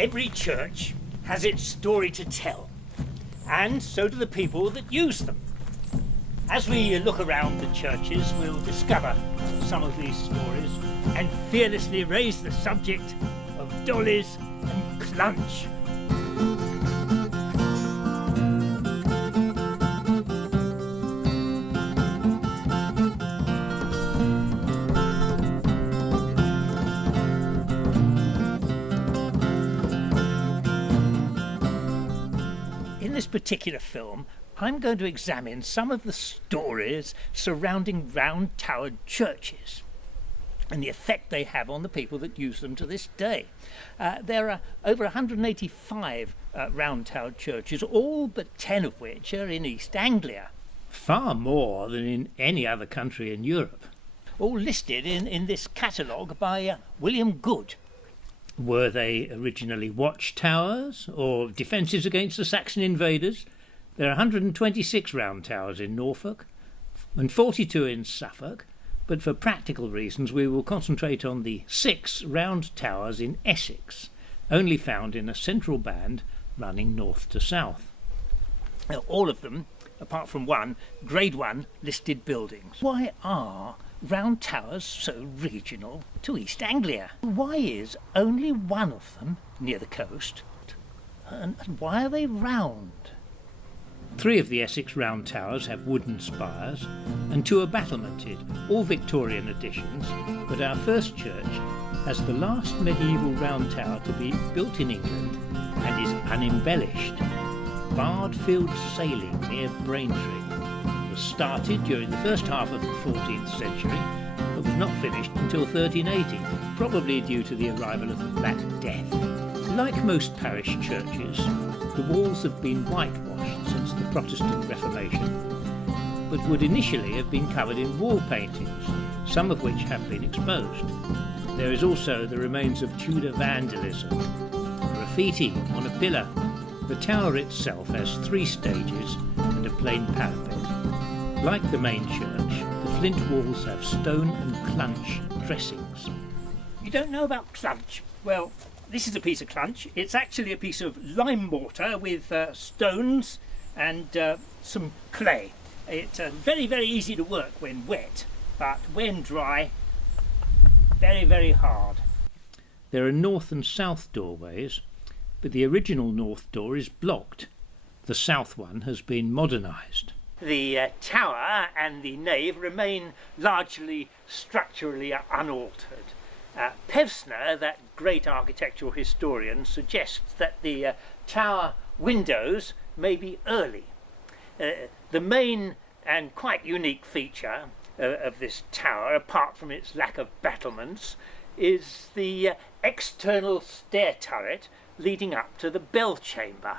Every church has its story to tell, and so do the people that use them. As we look around the churches, we'll discover some of these stories and fearlessly raise the subject of dollies and clunch. In this particular film, I'm going to examine some of the stories surrounding round-towered churches and the effect they have on the people that use them to this day. There are over 185 round-towered churches, all but 10 of which are in East Anglia. Far more than in any other country in Europe. All listed in this catalogue by William Good. Were they originally watchtowers or defences against the Saxon invaders? There are 126 round towers in Norfolk and 42 in Suffolk, but for practical reasons we will concentrate on the 6 round towers in Essex, only found in a central band running north to south. Now, all of them, apart from one, Grade 1 listed buildings. Why are round towers so regional to East Anglia? Why is only one of them near the coast? And why are they round? 3 of the Essex round towers have wooden spires and 2 are battlemented, all Victorian additions, but our first church has the last medieval round tower to be built in England and is unembellished. Bardfield Saling near Braintree was started during the first half of the 14th century but was not finished until 1380, probably due to the arrival of the Black Death. Like most parish churches, the walls have been whitewashed since the Protestant Reformation, but would initially have been covered in wall paintings, some of which have been exposed. There is also the remains of Tudor vandalism, graffiti on a pillar. The tower itself has 3 stages and a plain parapet. Like the main church, the flint walls have stone and clunch dressings. You don't know about clunch? Well, this is a piece of clunch. It's actually a piece of lime mortar with stones and some clay. It's very, very easy to work when wet, but when dry, very, very hard. There are north and south doorways, but the original north door is blocked. The south one has been modernised. The tower and the nave remain largely structurally unaltered. Pevsner, that great architectural historian, suggests that the tower windows may be early. The main and quite unique feature of this tower, apart from its lack of battlements, is the external stair turret leading up to the bell chamber.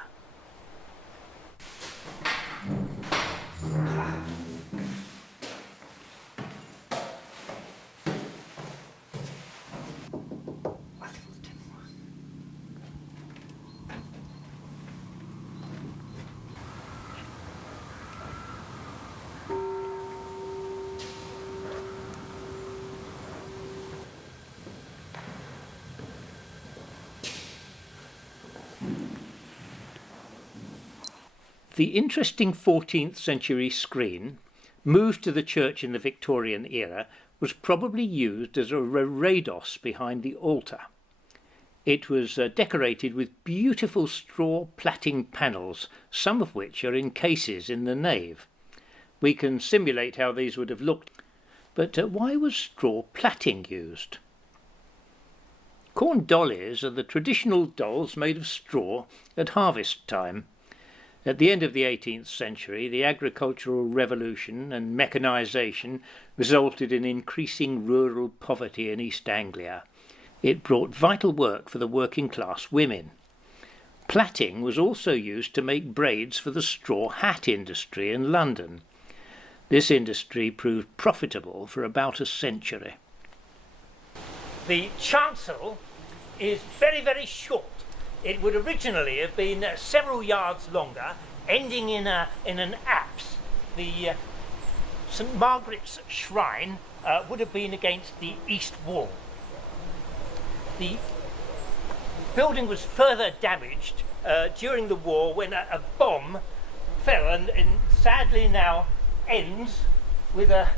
The interesting 14th century screen, moved to the church in the Victorian era, was probably used as a reredos behind the altar. It was decorated with beautiful straw plaiting panels, some of which are in cases in the nave. We can simulate how these would have looked, but why was straw plaiting used? Corn dollies are the traditional dolls made of straw at harvest time. At the end of the 18th century, the agricultural revolution and mechanisation resulted in increasing rural poverty in East Anglia. It brought vital work for the working class women. Plaiting was also used to make braids for the straw hat industry in London. This industry proved profitable for about a century. The chancel is very, very short. It would originally have been several yards longer, ending in an apse. The St Margaret's shrine would have been against the east wall. The building was further damaged during the war when a bomb fell and sadly now ends with a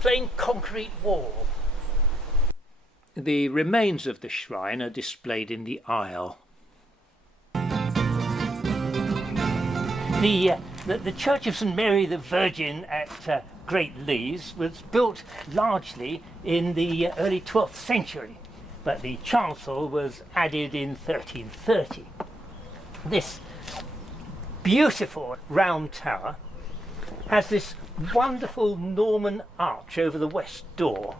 plain concrete wall. The remains of the shrine are displayed in the aisle. The Church of St Mary the Virgin at Great Leighs was built largely in the early 12th century, but the chancel was added in 1330. This beautiful round tower has this wonderful Norman arch over the west door.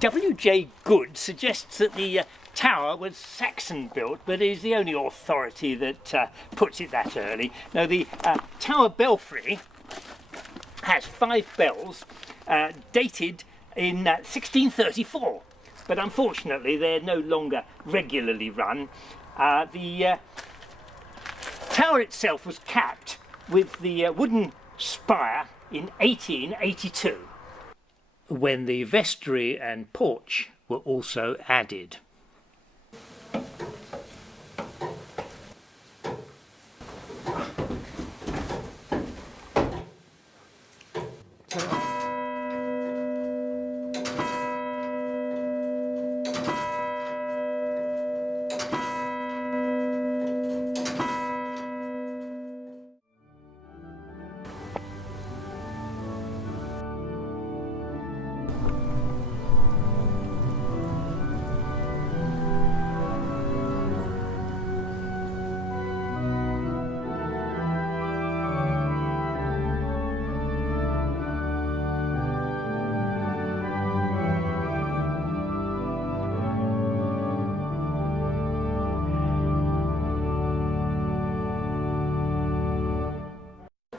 W.J. Good suggests that the tower was Saxon built, but is the only authority that puts it that early. Now, the tower belfry has 5 bells dated in 1634, but unfortunately they're no longer regularly run. The tower itself was capped with the wooden spire in 1882, when the vestry and porch were also added.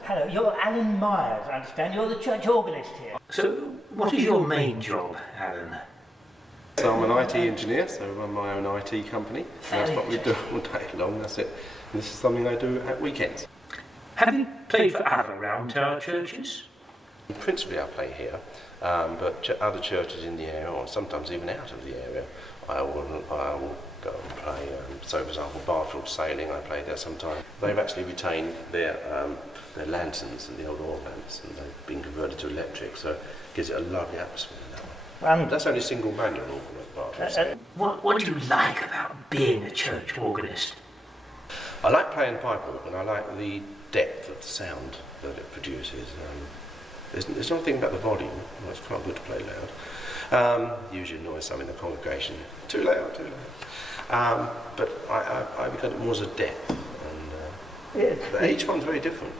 Hello, you're Alan Myers, I understand. You're the church organist here. So, what is your main job, Alan? So I'm an IT engineer, so I run my own IT company. That's what we do all day long, that's it. And this is something I do at weekends. Have you played for other round tower churches? Principally I play here, but other churches in the area, or sometimes even out of the area, I will go and play. So for example, Bardfield Saling, I played there sometime. They've actually retained their lanterns and the old oil lamps, and they've been converted to electric, so it gives it a lovely atmosphere in that way. That's only single manual organ at Bardfield Saling. What do you like about being a church organist? I like playing pipe organ. I like the depth of the sound that it produces. There's nothing about the volume. Well, it's quite good to play loud. Usually annoys some in the congregation. Too loud, too loud. But I regard it more as a depth. And each one's very different.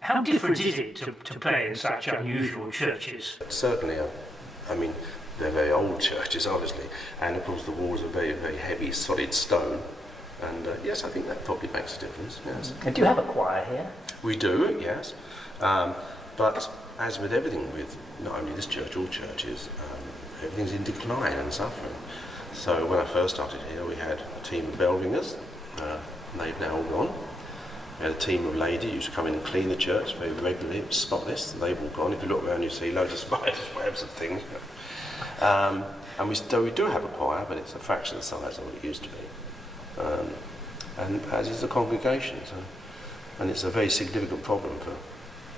How different is it to play in such unusual churches? Certainly, I mean, they're very old churches, obviously, and of course the walls are very, very heavy, solid stone. And yes, I think that probably makes a difference, yes. And do you have a choir here? We do, yes. But as with everything with not only this church, all churches, everything's in decline and suffering. So when I first started here, we had a team of bell ringers. They've now all gone. We had a team of ladies who used to come in and clean the church very regularly. It was spotless. They've all gone. If you look around, you see loads of spiders, webs and things. And we do have a choir, but it's a fraction of the size of what it used to be. And as is the congregation. And it's a very significant problem for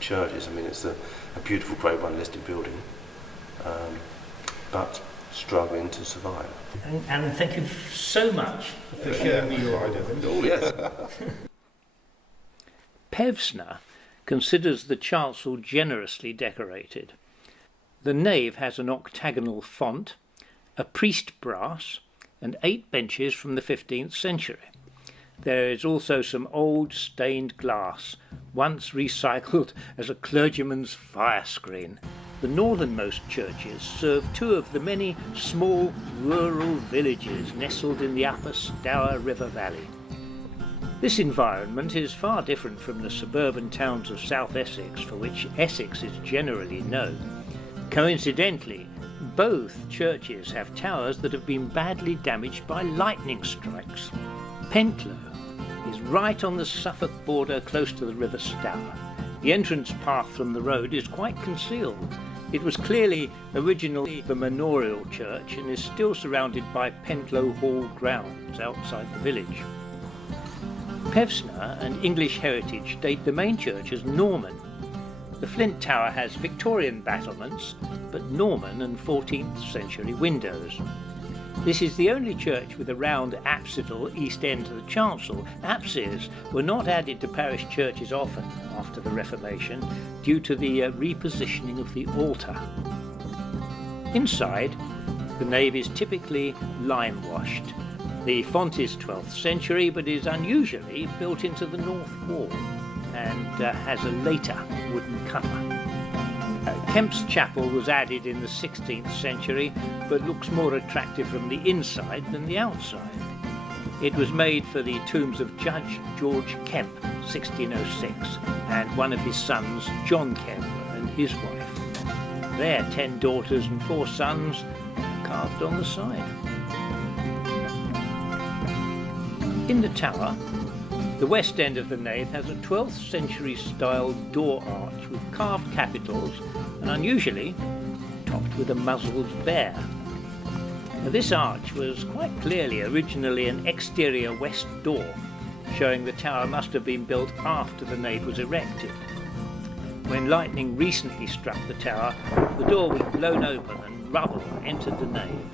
churches. I mean, it's a beautiful Grade 1 listed building, but struggling to survive. And thank you so much for showing me your idea. Oh, yes. Pevsner considers the chancel generously decorated. The nave has an octagonal font, a priest brass, and 8 benches from the 15th century. There is also some old stained glass, once recycled as a clergyman's fire screen. The northernmost churches serve 2 of the many small rural villages nestled in the upper Stour River Valley. This environment is far different from the suburban towns of South Essex, for which Essex is generally known. Coincidentally, both churches have towers that have been badly damaged by lightning strikes. Pentlow is right on the Suffolk border, close to the River Stour. The entrance path from the road is quite concealed, It was clearly originally the manorial church and is still surrounded by Pentlow Hall grounds outside the village. Pevsner and English heritage date the main church as Norman. The flint tower has Victorian battlements, but Norman and 14th century windows. This is the only church with a round apsidal east end to the chancel. Apses were not added to parish churches often after the Reformation due to the repositioning of the altar. Inside, the nave is typically lime-washed. The font is 12th century but is unusually built into the north wall and has a later wooden cover. Kemp's Chapel was added in the 16th century but looks more attractive from the inside than the outside. It was made for the tombs of Judge George Kemp, 1606, and one of his sons, John Kemp, and his wife. Their 10 daughters and 4 sons carved on the side. In the tower, the west end of the nave has a 12th century style door arch with carved capitals and unusually topped with a muzzled bear. Now, this arch was quite clearly originally an exterior west door, showing the tower must have been built after the nave was erected. When lightning recently struck the tower, the door was blown open and rubble entered the nave.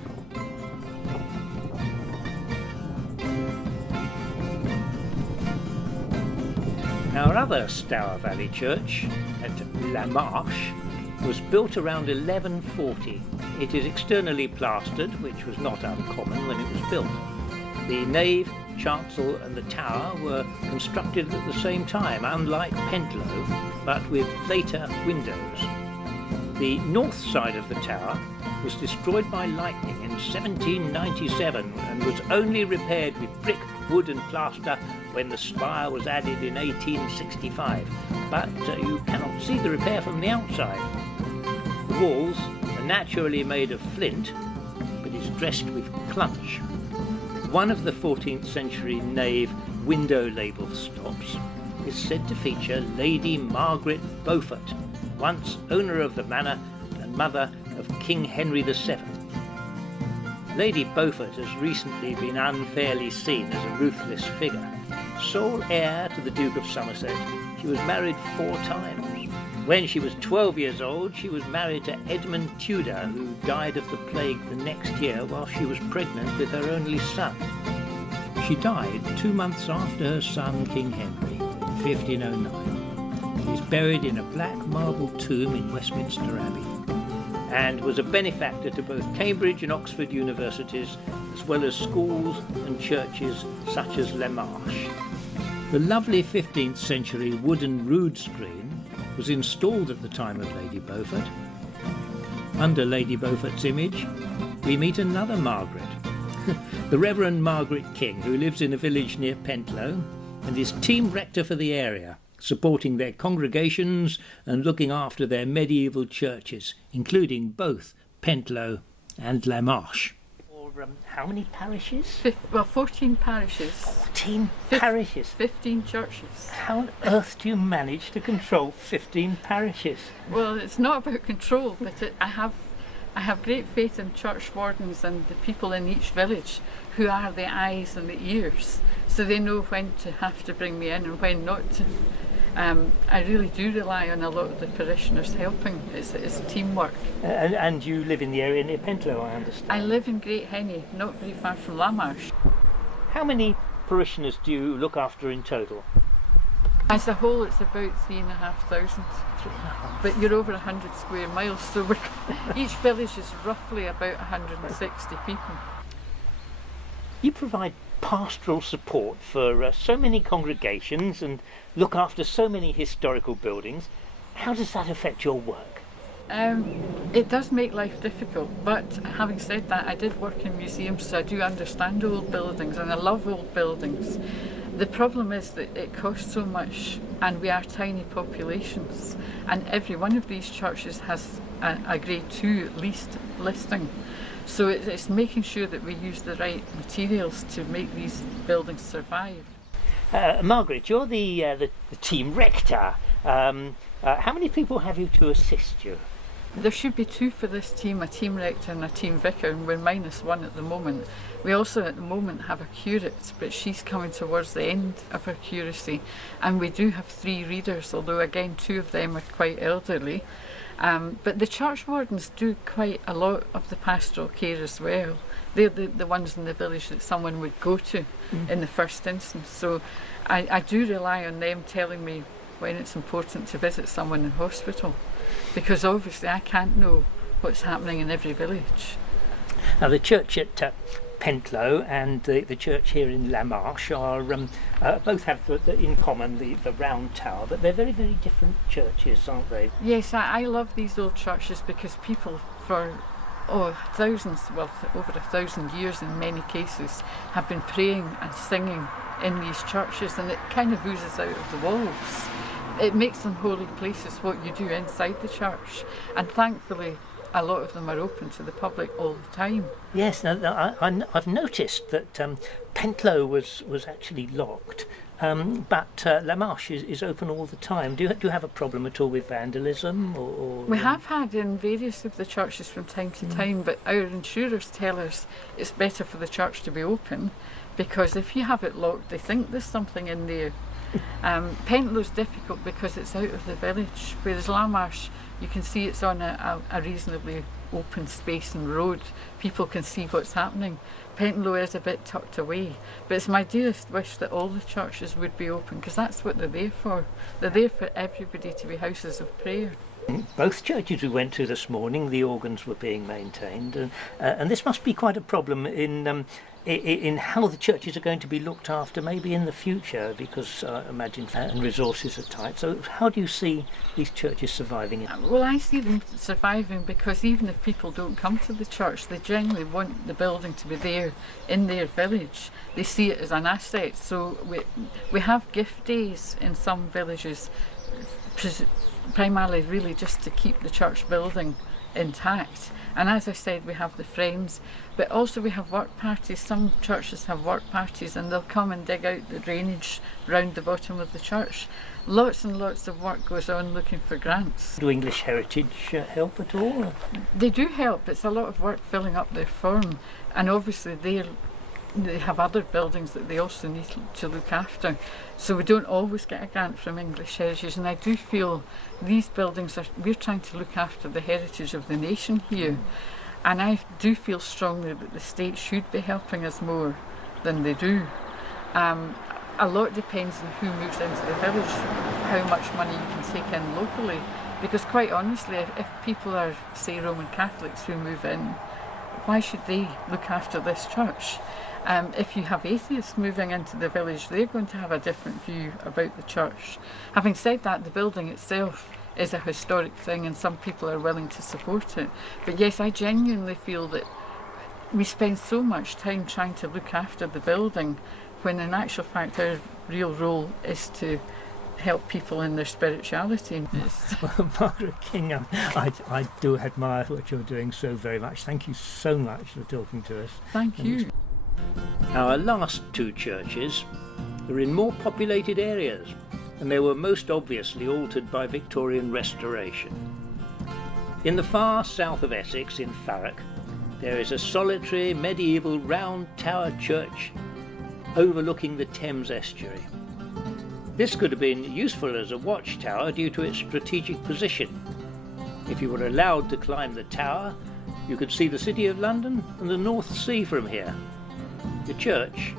Our other Stour Valley church, at Lamarsh, was built around 1140. It is externally plastered, which was not uncommon when it was built. The nave, chancel and the tower were constructed at the same time, unlike Pentlow, but with later windows. The north side of the tower was destroyed by lightning in 1797 and was only repaired with brick, wood and plaster when the spire was added in 1865, but you cannot see the repair from the outside. The walls are naturally made of flint, but is dressed with clunch. One of the 14th century nave window label stops is said to feature Lady Margaret Beaufort, once owner of the manor and mother of King Henry VII. Lady Beaufort has recently been unfairly seen as a ruthless figure. Sole heir to the Duke of Somerset, she was married 4 times. When she was 12 years old, she was married to Edmund Tudor, who died of the plague the next year while she was pregnant with her only son. She died 2 months after her son, King Henry, in 1509. He is buried in a black marble tomb in Westminster Abbey, and was a benefactor to both Cambridge and Oxford universities, as well as schools and churches such as Lamarsh. The lovely 15th century wooden rood screen was installed at the time of Lady Beaufort. Under Lady Beaufort's image, we meet another Margaret, the Reverend Margaret King, who lives in a village near Pentlow and is team rector for the area, supporting their congregations and looking after their medieval churches, including both Pentlow and Lamarsh. How many parishes? 14 parishes. 14 parishes? 15 churches. How on earth do you manage to control 15 parishes? Well, it's not about control, but I have great faith in church wardens and the people in each village who are the eyes and the ears, so they know when to have to bring me in and when not to. I really do rely on a lot of the parishioners helping. It's teamwork. And you live in the area near Pentlow, I understand? I live in Great Henny, not very far from Lamarsh. How many parishioners do you look after in total? As a whole, it's about 3,500. But you're over 100 square miles, so each village is roughly about 160 people. You provide pastoral support for so many congregations and look after so many historical buildings. How does that affect your work? It does make life difficult, but having said that, I did work in museums, so I do understand old buildings and I love old buildings. The problem is that it costs so much and we are tiny populations, and every one of these churches has a grade 2 least listing. So it's making sure that we use the right materials to make these buildings survive. Margaret, you're the team rector. How many people have you to assist you? There should be 2 for this team, a team rector and a team vicar, and we're -1 at the moment. We also at the moment have a curate, but she's coming towards the end of her curacy, and we do have 3 readers, although again 2 of them are quite elderly. But the church wardens do quite a lot of the pastoral care as well. They're the ones in the village that someone would go to in the first instance. So I do rely on them telling me when it's important to visit someone in hospital, because obviously I can't know what's happening in every village. Now the church at Pentlow and the church here in Lamarsh are both have in common the round tower, but they're very, very different churches, aren't they? Yes, I love these old churches because people for thousands, well over 1,000 years in many cases, have been praying and singing in these churches, and it kind of oozes out of the walls. It makes them holy places, what you do inside the church, and thankfully a lot of them are open to the public all the time. Yes, now, I've noticed that Pentlow was actually locked, but Lamarsh is open all the time. Do you have a problem at all with vandalism? Or We have had in various of the churches from time to time, but our insurers tell us it's better for the church to be open, because if you have it locked, they think there's something in there. Pentlow's difficult because it's out of the village, whereas Lamarsh, you can see it's on a reasonably open space and road. People can see what's happening. Pentlow is a bit tucked away, but it's my dearest wish that all the churches would be open, because that's what they're there for. They're there for everybody to be houses of prayer. Both churches we went to this morning, the organs were being maintained, and this must be quite a problem in how the churches are going to be looked after maybe in the future, because I imagine and resources are tight. So how do you see these churches surviving? Well, I see them surviving because even if people don't come to the church, they generally want the building to be there in their village. They see it as an asset. So we have gift days in some villages, primarily really just to keep the church building intact. And as I said, we have the friends, but also we have work parties. Some churches have work parties and they'll come and dig out the drainage round the bottom of the church. Lots and lots of work goes on looking for grants. Do English Heritage help at all? They do help. It's a lot of work filling up their form, and obviously they have other buildings that they also need to look after. So we don't always get a grant from English Heritage, and I do feel these buildings we're trying to look after the heritage of the nation here. And I do feel strongly that the state should be helping us more than they do. A lot depends on who moves into the village, how much money you can take in locally. Because quite honestly, if people are, say, Roman Catholics who move in, why should they look after this church? If you have atheists moving into the village, they're going to have a different view about the church. Having said that, the building itself is a historic thing and some people are willing to support it. But yes, I genuinely feel that we spend so much time trying to look after the building when in actual fact our real role is to help people in their spirituality. Well, Margaret King, I do admire what you're doing so very much. Thank you so much for talking to us. Thank you. Our last 2 churches are in more populated areas, and they were most obviously altered by Victorian restoration. In the far south of Essex, in Thurrock, there is a solitary medieval round tower church overlooking the Thames estuary. This could have been useful as a watchtower due to its strategic position. If you were allowed to climb the tower, you could see the City of London and the North Sea from here. The church,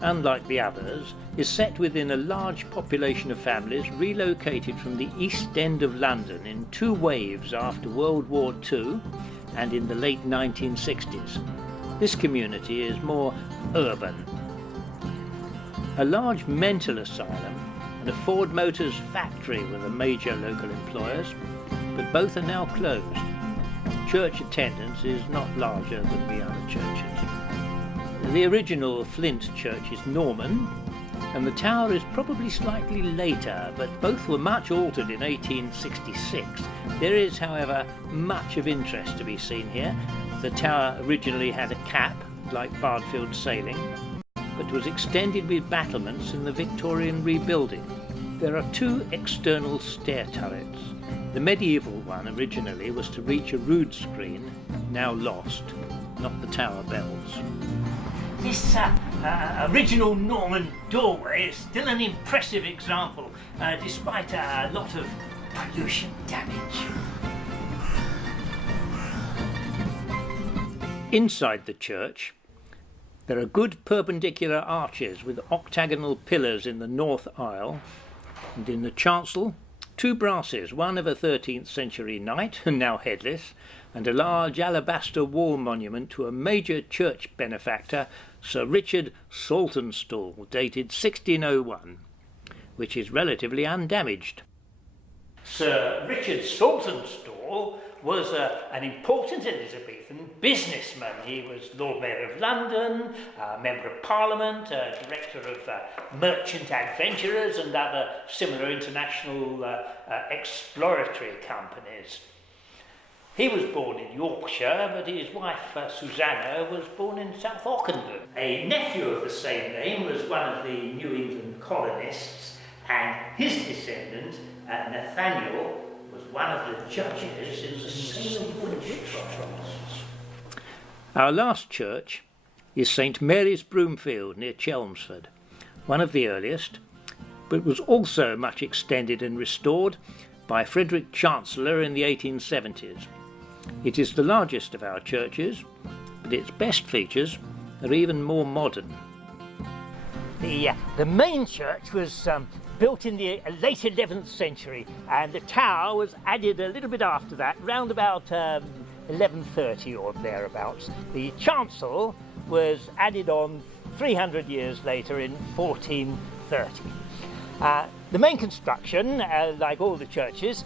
unlike the others, is set within a large population of families relocated from the East End of London in 2 waves after World War II and in the late 1960s. This community is more urban. A large mental asylum and a Ford Motors factory were the major local employers, but both are now closed. Church attendance is not larger than the other churches. The original Flint church is Norman, and the tower is probably slightly later, but both were much altered in 1866. There is, however, much of interest to be seen here. The tower originally had a cap, like Bardfield Saling, but was extended with battlements in the Victorian rebuilding. There are 2 external stair turrets. The medieval one originally was to reach a rood screen, now lost, not the tower bells. This original Norman doorway is still an impressive example, despite a lot of pollution damage. Inside the church, there are good perpendicular arches with octagonal pillars in the north aisle, and in the chancel, 2 brasses, one of a 13th century knight, now headless, and a large alabaster wall monument to a major church benefactor, Sir Richard Saltonstall, dated 1601, which is relatively undamaged. Sir Richard Saltonstall was an important Elizabethan businessman. He was Lord Mayor of London, Member of Parliament, Director of Merchant Adventurers and other similar international exploratory companies. He was born in Yorkshire, but his wife Susanna was born in South Ockendon. A nephew of the same name was one of the New England colonists, and his descendant, Nathaniel, was one of the judges in the Salem witch trials. Our last church is St Mary's Broomfield near Chelmsford, one of the earliest, but was also much extended and restored by Frederick Chancellor in the 1870s. It is the largest of our churches, but its best features are even more modern. The main church was built in the late 11th century, and the tower was added a little bit after that, round about 1130 or thereabouts. The chancel was added on 300 years later in 1430. The main construction, like all the churches,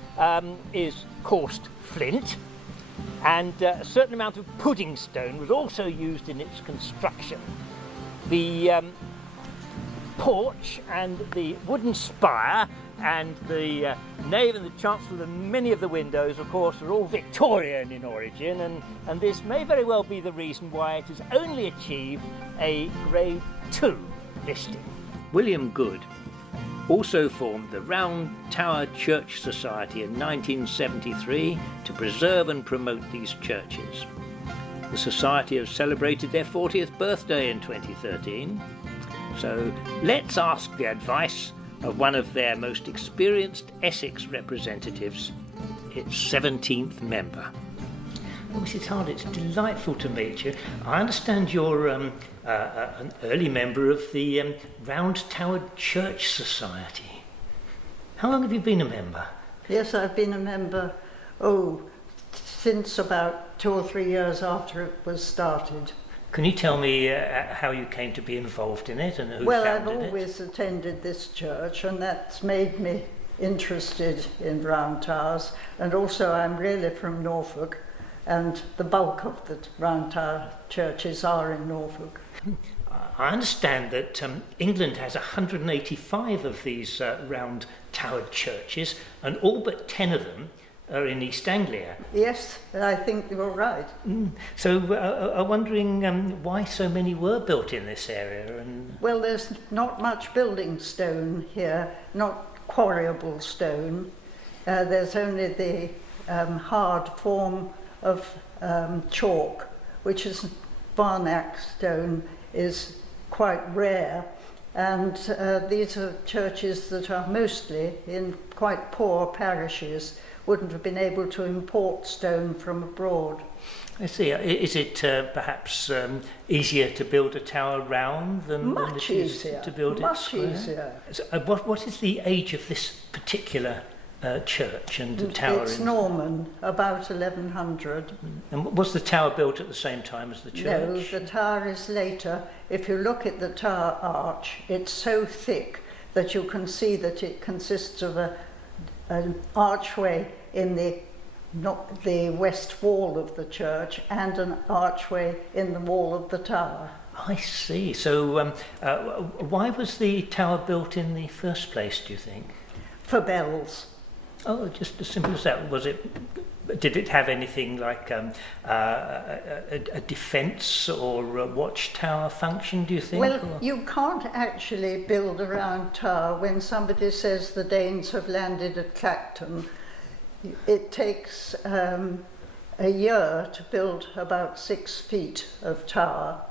is coursed flint, and a certain amount of pudding stone was also used in its construction. The porch and the wooden spire and the nave and the chancel and many of the windows, of course, are all Victorian in origin, and this may very well be the reason why it has only achieved a Grade 2 listing. William Good also formed the Round Tower Church Society in 1973 to preserve and promote these churches. The Society have celebrated their 40th birthday in 2013, so let's ask the advice of one of their most experienced Essex representatives, its 17th member. Oh, Mrs. Hard, it's delightful to meet you. I understand you're an early member of the Round Tower Church Society. How long have you been a member? Yes, I've been a member, since about 2 or 3 years after it was started. Can you tell me how you came to be involved in it and who Well, founded I've it? always attended this church, and that's made me interested in round towers. And also, I'm really from Norfolk, and the bulk of the round tower churches are in Norfolk. I understand that England has 185 of these round towered churches, and all but 10 of them are in East Anglia. Yes, I think you're right. So I'm wondering why so many were built in this area. And Well, there's not much building stone here, not quarryable stone. There's only the hard form of chalk, which is Varnac stone, is quite rare. And these are churches that are mostly in quite poor parishes, wouldn't have been able to import stone from abroad. I see. Is it perhaps easier to build a tower round than Much it is easier, to build it much square? easier. So, what is the age of this particular church and the tower? It's Norman, about 1100. And was the tower built at the same time as the No, church? the tower is later. If you look at the tower arch, it's so thick that you can see that it consists of an archway in the west wall of the church and an archway in the wall of the tower. I see. So why was the tower built in the first place, do you think? For bells. Oh, just as simple as that. Did it have anything like a defence or a watchtower function, do you think? Well, or? you can't actually build a round tower when somebody says the Danes have landed at Clacton. It takes a year to build about 6 feet of tower,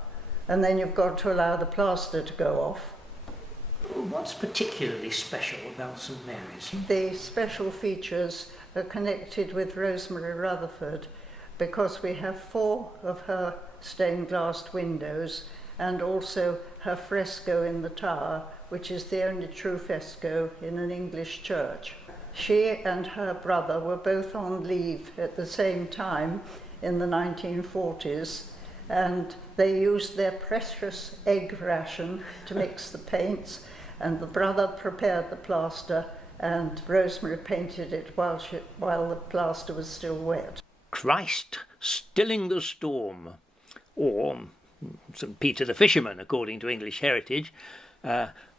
and then you've got to allow the plaster to go off. What's particularly special about St Mary's? The special features are connected with Rosemary Rutherford because we have 4 of her stained glass windows and also her fresco in the tower, which is the only true fresco in an English church. She and her brother were both on leave at the same time in the 1940s, and they used their precious egg ration to mix the paints, and the brother prepared the plaster and Rosemary painted it while the plaster was still wet. Christ stilling the storm, or St Peter the Fisherman, according to English heritage,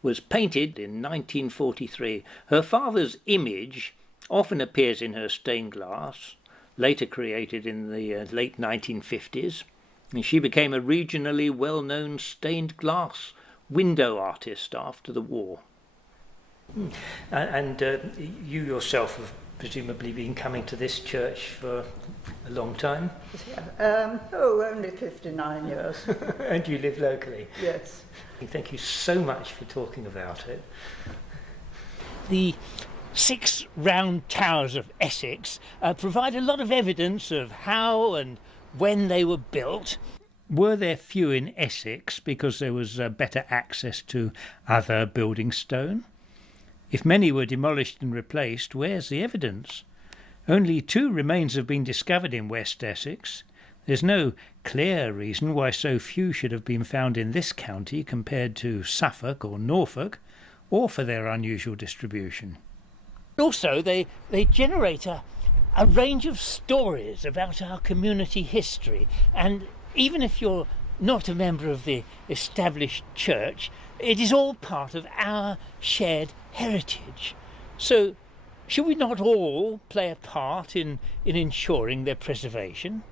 was painted in 1943. Her father's image often appears in her stained glass, later created in the late 1950s, and she became a regionally well-known stained glass window artist after the war. And you yourself have presumably been coming to this church for a long time? Only 59 years. And you live locally? Yes. Thank you so much for talking about it. The 6 round towers of Essex provide a lot of evidence of how and when they were built. Were there few in Essex because there was better access to other building stone? If many were demolished and replaced, where's the evidence? Only 2 remains have been discovered in West Essex. There's no clear reason why so few should have been found in this county compared to Suffolk or Norfolk, or for their unusual distribution. Also, they generate a range of stories about our community history, and even if you're not a member of the established church, it is all part of our shared heritage. So, should we not all play a part in ensuring their preservation?